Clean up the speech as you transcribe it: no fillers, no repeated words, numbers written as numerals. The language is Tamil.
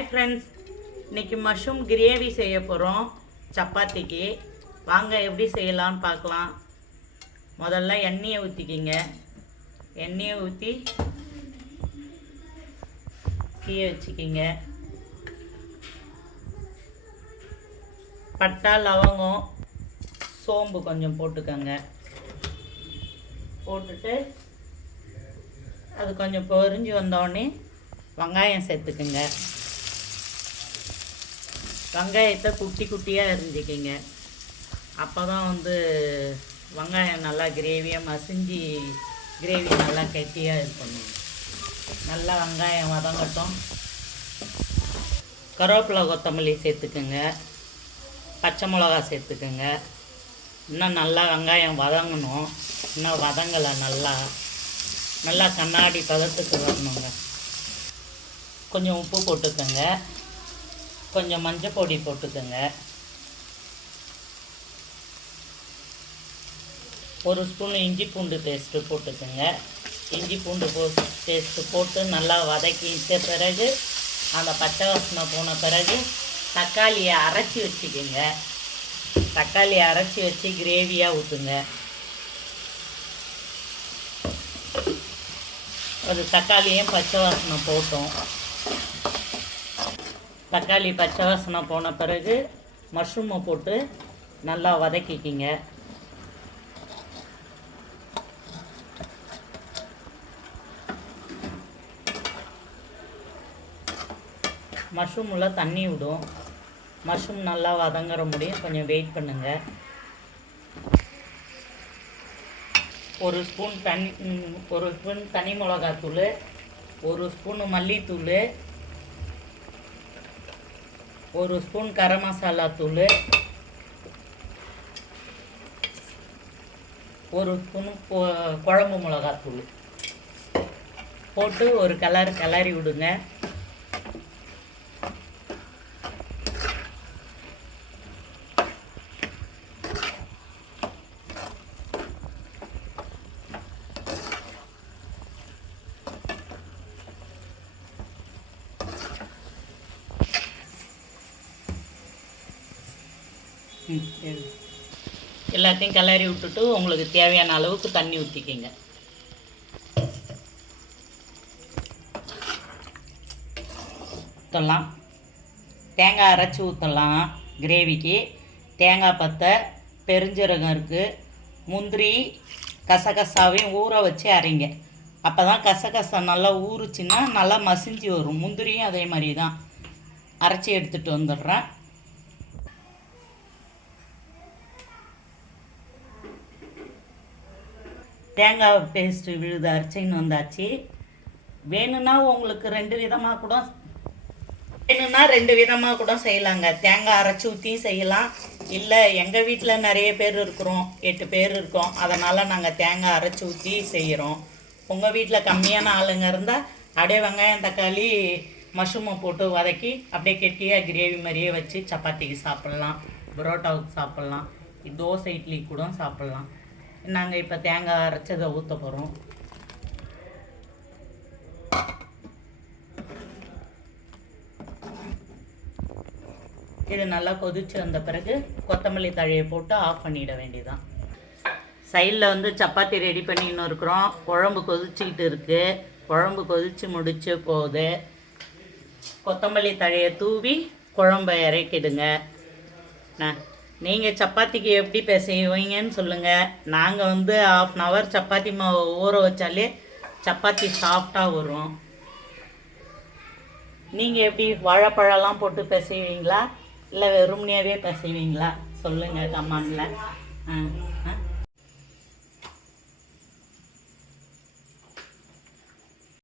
ஹாய் ஃப்ரெண்ட்ஸ், இன்றைக்கி மஷ்ரூம் கிரேவி செய்ய போகிறோம் சப்பாத்திக்கு. வாங்க எப்படி செய்யலான்னு பார்க்கலாம். முதல்ல எண்ணெயை ஊற்றிக்கிங்க. எண்ணெயை ஊற்றி தீய வச்சுக்கிங்க. பட்டை, லவங்கம், சோம்பு கொஞ்சம் போட்டுக்கோங்க. போட்டுட்டு அது கொஞ்சம் பொரிஞ்சு வந்தோடனே வெங்காயம் சேர்த்துக்குங்க. வெங்காயத்தை குட்டி குட்டியாக அரிஞ்சிக்கிங்க. அப்போ தான் வெங்காயம் நல்லா கிரேவியாக மசிஞ்சு கிரேவி நல்லா கெட்டியாக இது பண்ணுங்க. நல்லா வெங்காயம் வதங்கட்டும். கருவேப்பிலை, கொத்தமல்லி சேர்த்துக்குங்க. பச்சை மிளகா சேர்த்துக்குங்க. இன்னும் நல்லா வெங்காயம் வதங்கணும். இன்னும் வதங்கலை. நல்லா கண்ணாடி பதத்துக்கு வரணுங்க. கொஞ்சம் உப்பு போட்டுக்கோங்க. கொஞ்சம் மஞ்சள் பொடி போட்டுக்கோங்க. ஒரு ஸ்பூன் இஞ்சி பூண்டு பேஸ்ட்டு போட்டுக்கோங்க. இஞ்சி பூண்டு பேஸ்ட்டு போட்டு நல்லா வதக்கிட்ட பிறகு அந்த பச்சை வாசனை போன பிறகு தக்காளியை அரைச்சி வச்சுக்கோங்க. தக்காளியை அரைச்சி வச்சு கிரேவியாக ஊற்றுங்க. ஒரு தக்காளியும் பச்சை வாசனை போட்டோம். தக்காளி பச்சை வாசனை போன பிறகு மஷ்ரூமை போட்டு நல்லா வதக்கிக்கிங்க. மஷ்ரூமில் தண்ணி விடும். மஷ்ரூம் நல்லா வதங்குற முடியும். கொஞ்சம் வெயிட் பண்ணுங்கள். ஒரு ஸ்பூன் தனி மிளகாத்தூள், ஒரு ஸ்பூன் மல்லித்தூள், ஒரு ஸ்பூன் கரம் மசாலா தூள், ஒரு ஸ்பூன் குழம்பு மிளகாத்தூள் போட்டு ஒரு கிளறி விடுங்க. எல்லாத்தையும் கிளறி விட்டுட்டு உங்களுக்கு தேவையான அளவுக்கு தண்ணி ஊற்றிக்கிங்க. ஊற்றலாம். தேங்காய் அரைச்சி ஊற்றலாம். கிரேவிக்கு தேங்காய் பத்தை, பெருஞ்சீரகம் இருக்குது, முந்திரி, கசகசாவையும் ஊற வச்சு அரைங்க. அப்போ தான் கசகசா நல்லா ஊறுச்சுன்னா நல்லா மசிஞ்சு வரும். முந்திரியும் அதே மாதிரி தான் அரைச்சி எடுத்துகிட்டு வந்துடுறேன். தேங்காய் பேஸ்ட்டு விழுது அரைச்சின்னு வந்தாச்சு. வேணும்னா உங்களுக்கு ரெண்டு விதமாக கூட செய்யலாங்க. தேங்காய் அரைச்சி ஊற்றியும் செய்யலாம். இல்லை, எங்கள் வீட்டில் நிறைய பேர் இருக்கிறோம், 8 பேர் இருக்கோம். அதனால் நாங்கள் தேங்காய் அரைச்சி ஊற்றி செய்கிறோம். உங்கள் வீட்டில் கம்மியான ஆளுங்க இருந்தால் அப்படியே வெங்காயம், தக்காளி, மஷ்ரூமை போட்டு வதக்கி அப்படியே கெட்டியாக கிரேவி மாதிரியே வச்சு சப்பாத்திக்கு சாப்பிட்லாம், பரோட்டாவுக்கு சாப்பிட்லாம், தோசை, இட்லி கூட சாப்பிட்லாம். நாங்கள் இப்போ தேங்காய் அரைச்சதை ஊற்ற போகிறோம். இது நல்லா கொதிச்சு வந்த பிறகு கொத்தமல்லி தழையை போட்டு ஆஃப் பண்ணிட வேண்டியதான். சைடில் சப்பாத்தி ரெடி பண்ணின்னு இருக்கிறோம். குழம்பு கொதிச்சுக்கிட்டு இருக்குது. குழம்பு கொதித்து முடிச்சு போகுது. கொத்தமல்லி தழையை தூவி குழம்பை இறக்கிடுங்க. நீங்கள் சப்பாத்திக்கு எப்படி செய்வீங்கன்னு சொல்லுங்கள். நாங்கள் 1/2 ஹவர் சப்பாத்தி மாவு ஊற வச்சாலே சப்பாத்தி சாஃப்டாக வரும். நீங்கள் எப்படி வாழைப்பழம்லாம் போட்டு பிசைவீங்களா இல்லை வெறுமனையாகவே பிசைவீங்களா? சொல்லுங்கள் கமெண்டில்.